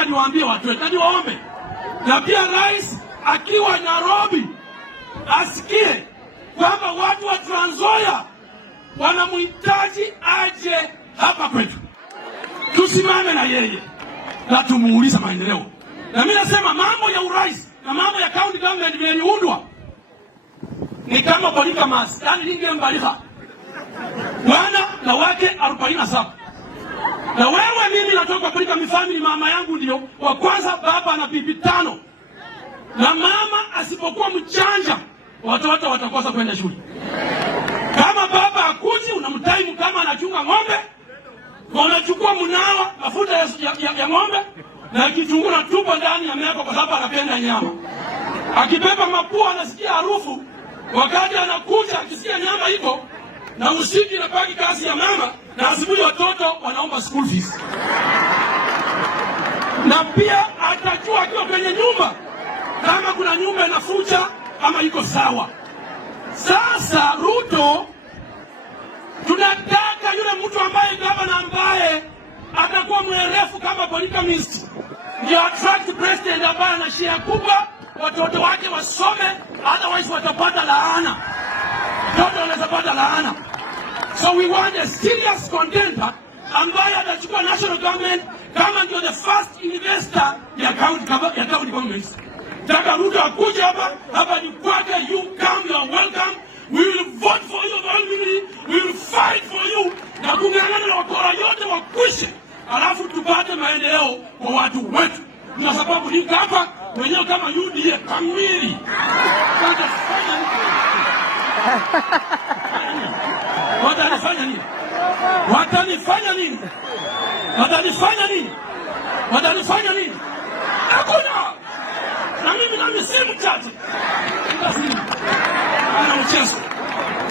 nataka niwaambie watu wetu, na niwaombe, na pia rais akiwa Nairobi asikie kwamba watu wa Trans Nzoia wanamhitaji aje hapa kwetu, tusimame na yeye na tumuulize maendeleo. Na mimi nasema mambo ya urais na mambo ya county government viliundwa ni kama polika mas, yani linge mbaliha wana na wake 47. Na wewe mimi natoka polika family, mama yangu ndio wa kwanza, baba na bibi 5. Na mama asipokuwa mchanja watoto watakosa kwenda shule. Kama baba akuji unamtaimu kama anachunga ng'ombe, unachukua mnawa mafuta ya ng'ombe na kitunguu na tupa ndani ya meko kwa sababu anapenda nyama. Akibeba mapua anasikia harufu, wakati anakuja akisikia nyama iko, na usiku inabaki kazi ya mama, na asubuhi watoto wanaomba school fees. Na pia atajua akiwa kwenye nyumba kama kuna nyumba inafuja ama iko sawa. Sasa Ruto tunataka yule mtu ambaye gavana ambaye atakuwa mwerefu kama polygamist, ndio attract president ambaye ana share kubwa, watoto wake wasome, otherwise watapata laana. Watoto wanapata laana. So we want a serious contender ambaye atachukua national government kama ndio the first investor ya county government. Taka Ruto akuje hapa ni kwake, you come, you are welcome. We will vote for you family, we will fight for you. Na kung'ang'ana na wakora yote wakwishe, alafu tupate maendeleo kwa watu wetu. Kwa sababu ni hapa wenyewe kama UDA kamili. Watanifanya nini? Watanifanya nini? Watanifanya nini? Watanifanya nini? Hakuna. Na mimi si mchache. Ana mchezo.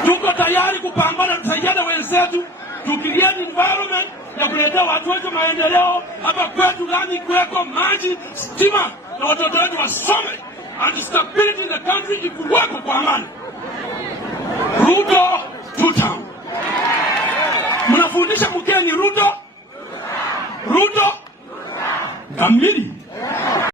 Tuko tayari kupambana, tusaidiane wenzetu, to create environment ya kuleta watu wetu maendeleo hapa kwetu, gani kweko maji, stima, na watoto wetu wasome, and stability in the country ikuweko kwa amani. Ruto